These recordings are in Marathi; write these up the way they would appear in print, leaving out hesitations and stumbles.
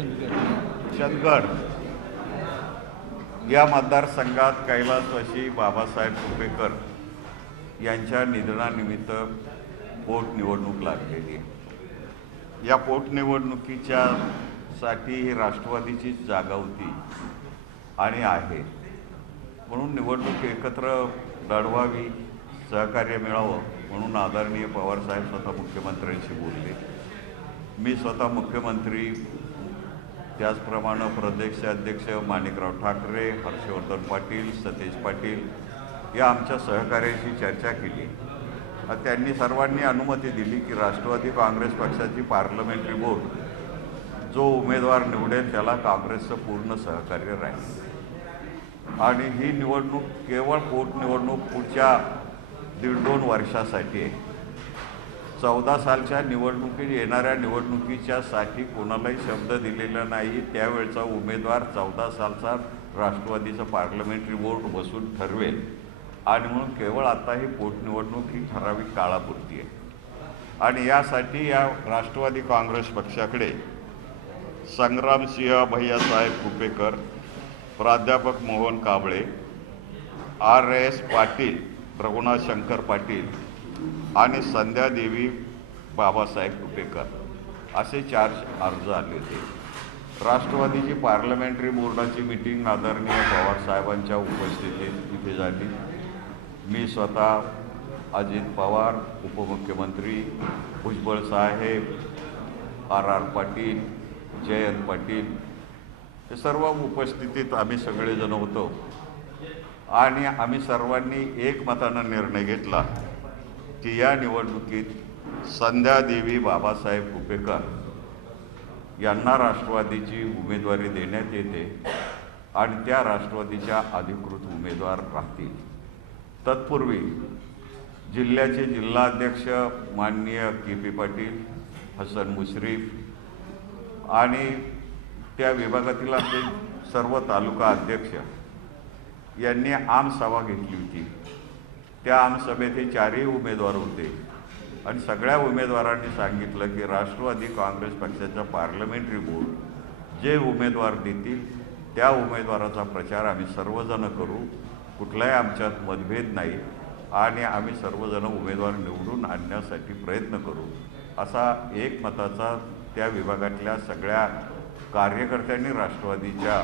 चंदगड या मतदारसंघात कैलासवासी बाबासाहेब कुपेकर यांच्या निधनानिमित्त पोटनिवडणूक लागलेली आहे। या पोटनिवडणुकीच्या साठी ही राष्ट्रवादीचीच जागा होती आणि आहे, म्हणून निवडणूक एकत्र लढवावी, सहकार्य मिळावं म्हणून आदरणीय पवारसाहेब स्वतः मुख्यमंत्र्यांशी बोलले। मी स्वतः मुख्यमंत्री, त्याचप्रमाणे प्रदेशाध्यक्ष माणिकराव ठाकरे, हर्षवर्धन पाटील, सतीश पाटील या आमच्या सहकार्याशी चर्चा केली। त्यांनी सर्वांनी अनुमती दिली की राष्ट्रवादी काँग्रेस पक्षाची पार्लमेंटरी बोर्ड जो उमेदवार निवडेल त्याला काँग्रेसचं पूर्ण सहकार्य राहील आणि ही निवडणूक केवळ पोटनिवडणूक पुढच्या 1.5-2 वर्षासाठी आहे। 14 सालच्या निवडणुकीत येणाऱ्या निवडणुकीच्या साठी कोणालाही शब्द दिलेला नाही। त्यावेळचा उमेदवार 14 सालचा राष्ट्रवादीचं पार्लमेंटरी बोर्ड बसून ठरवेल आणि म्हणून केवळ आता ही पोटनिवडणूक ही ठराविक काळापुरती आहे आणि यासाठी या राष्ट्रवादी काँग्रेस पक्षाकडे संग्रामसिंह भैयासाहेब कुपेकर, प्राध्यापक मोहन काबळे, RS पाटील, रघुनाथ शंकर पाटील आणि संध्यादेवी बाबासाहेब कुपेकर असे 4 अर्ज आले होते। राष्ट्रवादीची पार्लमेंटरी बोर्डाची मीटिंग आदरणीय पवारसाहेबांच्या उपस्थितीत इथे झाली। मी स्वतः, अजित पवार, उपमुख्यमंत्री, भुजबळ साहेब, RR पाटील, जयंत पाटील हे सर्व उपस्थितीत आम्ही सगळेजण होतो आणि आम्ही सर्वांनी एकमतानं निर्णय घेतला की या निवडणुकीत संध्यादेवी बाबासाहेब कुपेकर यांना राष्ट्रवादीची उमेदवारी देण्यात येते आणि त्या राष्ट्रवादीच्या अधिकृत उमेदवार राहतील। तत्पूर्वी जिल्ह्याचे जिल्हाध्यक्ष माननीय KP पाटील, हसन मुश्रीफ आणि त्या विभागातील आमचे सर्व तालुका अध्यक्ष यांनी आमसभा घेतली होती। त्या आमसभेत 4ही उमेदवार होते आणि सगळ्या उमेदवारांनी सांगितलं की राष्ट्रवादी काँग्रेस पक्षाचा पार्लमेंटरी बोर्ड जे उमेदवार देतील त्या उमेदवाराचा प्रचार आम्ही सर्वजण करू, कुठलाही आमच्यात मतभेद नाही आणि आम्ही सर्वजण उमेदवार निवडून आणण्यासाठी प्रयत्न करू असा एकमताचा त्या विभागातल्या सगळ्या कार्यकर्त्यांनी राष्ट्रवादीच्या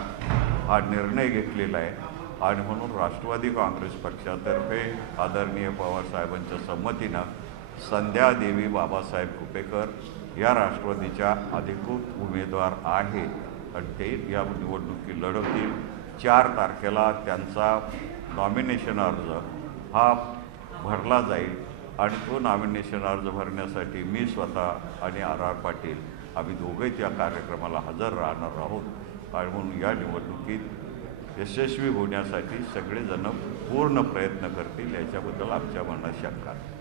हा निर्णय घेतलेला आहे आणि म्हणून राष्ट्रवादी काँग्रेस पक्षातर्फे आदरणीय पवारसाहेबांच्या संमतीनं संध्यादेवी बाबासाहेब कुपेकर या राष्ट्रवादीच्या अधिकृत उमेदवार आहेत आणि ते या निवडणुकी लढवतील। 4 तारखेला त्यांचा नॉमिनेशन अर्ज हा भरला जाईल आणि तो नॉमिनेशन अर्ज भरण्यासाठी मी स्वतः आणि RR पाटील आम्ही दोघेही त्या कार्यक्रमाला हजर राहणार आहोत आणि म्हणून या निवडणुकीत यशस्वी होण्यासाठी सगळेजण पूर्ण प्रयत्न करतील याच्याबद्दल आमच्या मनात शंका नाही।